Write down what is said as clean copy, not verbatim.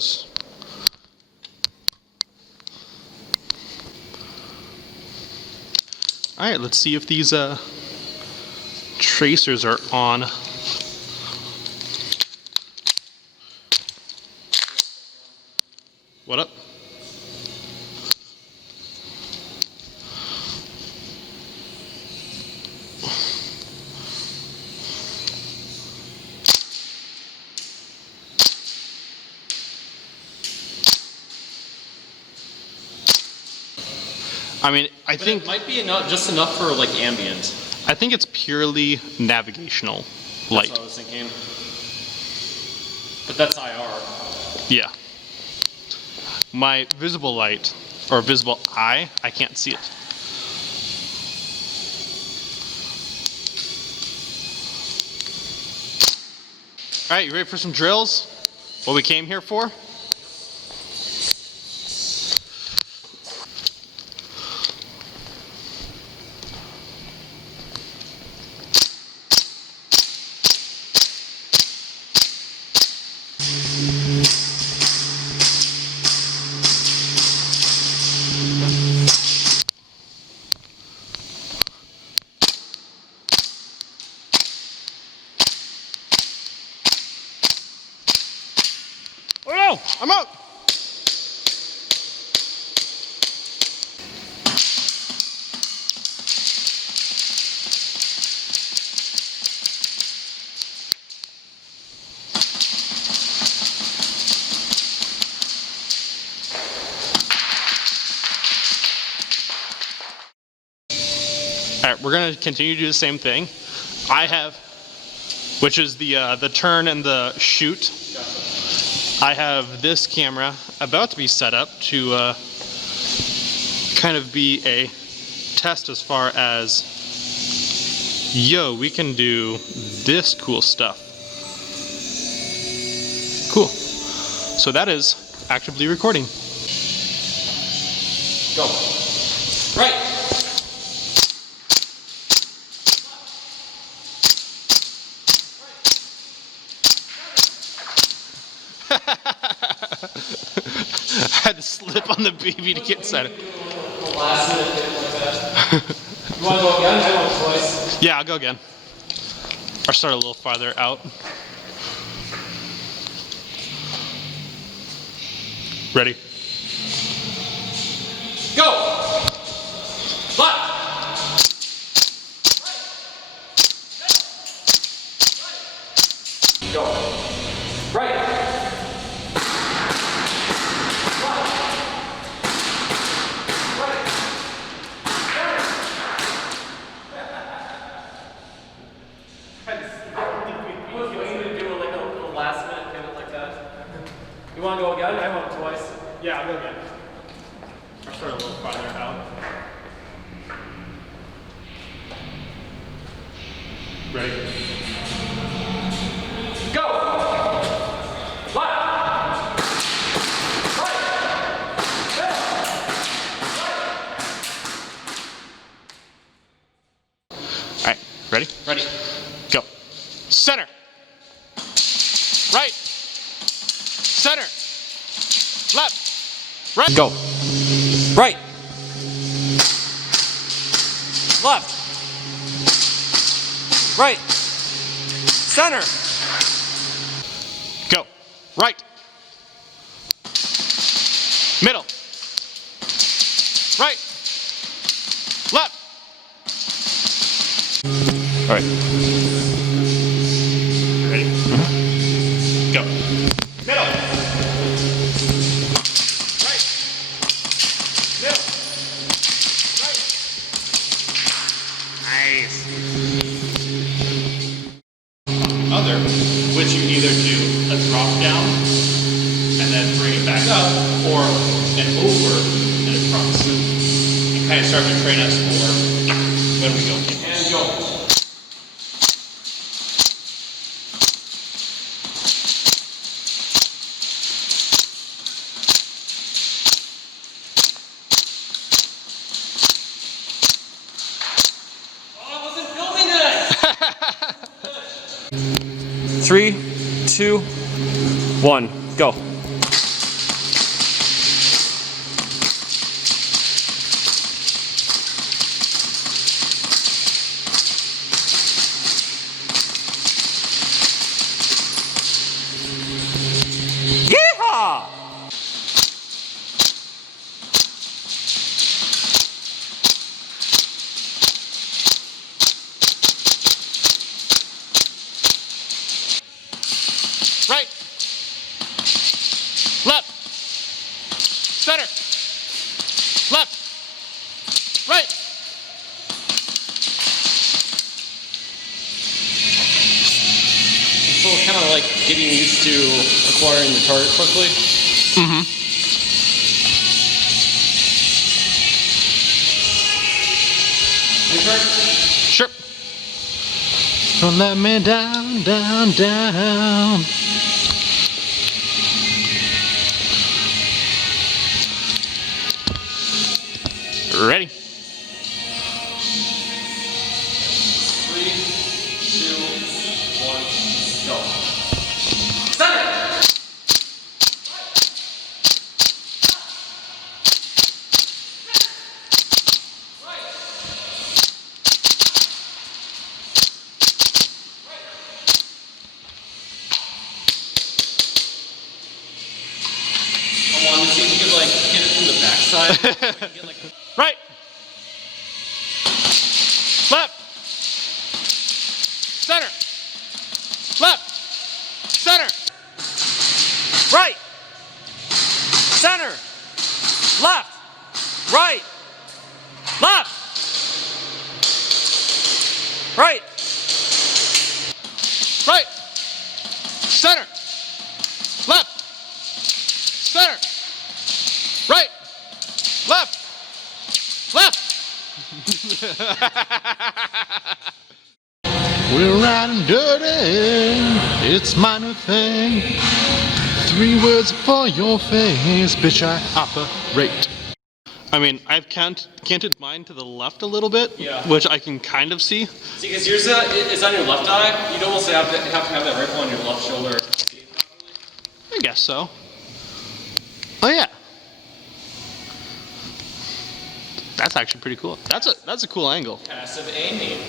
goes. All right, let's see if these tracers are on. What up? I mean, I think it might be just enough for like ambient. I think it's purely navigational light. That's what I was thinking. But that's IR. Yeah. My visible light, or visible eye, I can't see it. All right, you ready for some drills? What we came here for? Oh no, I'm out! All right, we're gonna continue to do the same thing. I have, which is the turn and the shoot. I have this camera about to be set up to kind of be a test as far as, yo, we can do this cool stuff. Cool. So that is actively recording. Go. Right. I had to slip on the baby to get set up. Last minute hit like that. You want to go again? I went twice. Yeah, I'll go again. Or start a little farther out. Ready? Go! Left! Go. Right. You want to go again? I went twice. Yeah, I'll go again. Or start a little farther out. Ready? Go! Left! Right! All right, ready? Ready. Go. Center. Right. Center. Left. Right. Go. Right. Left. Right. Center. Go. Right. Middle. Right. Left. All right. Ready? Go. Middle. Right. Middle. Right. Nice. Other, which you either do a drop down and then bring it back up, or an over and a cross. And kind of start to train us for when we go in. And go. I wasn't filming it! 3, 2, 1, go. getting used to acquiring the target quickly. Mm-hmm. Sure. Don't let me down, down, down. Ready? 3, 2, 1, go. Center! I wanted to see if you could like hit it from the backside. So I can get, like, Right. Left. Center. Left. Center. right, center, left, right, left, right, Right. Center. Left. Center. Right. Left. Left. We're riding dirty. It's my new thing. 3 words for your face, bitch. I operate. I mean, I've canted mine to the left a little bit, Yeah. which I can kind of see. See, because yours is on your left eye. You'd almost have to have that rifle on your left shoulder. I guess so. Oh yeah. That's actually pretty cool. That's a cool angle. Passive aiming.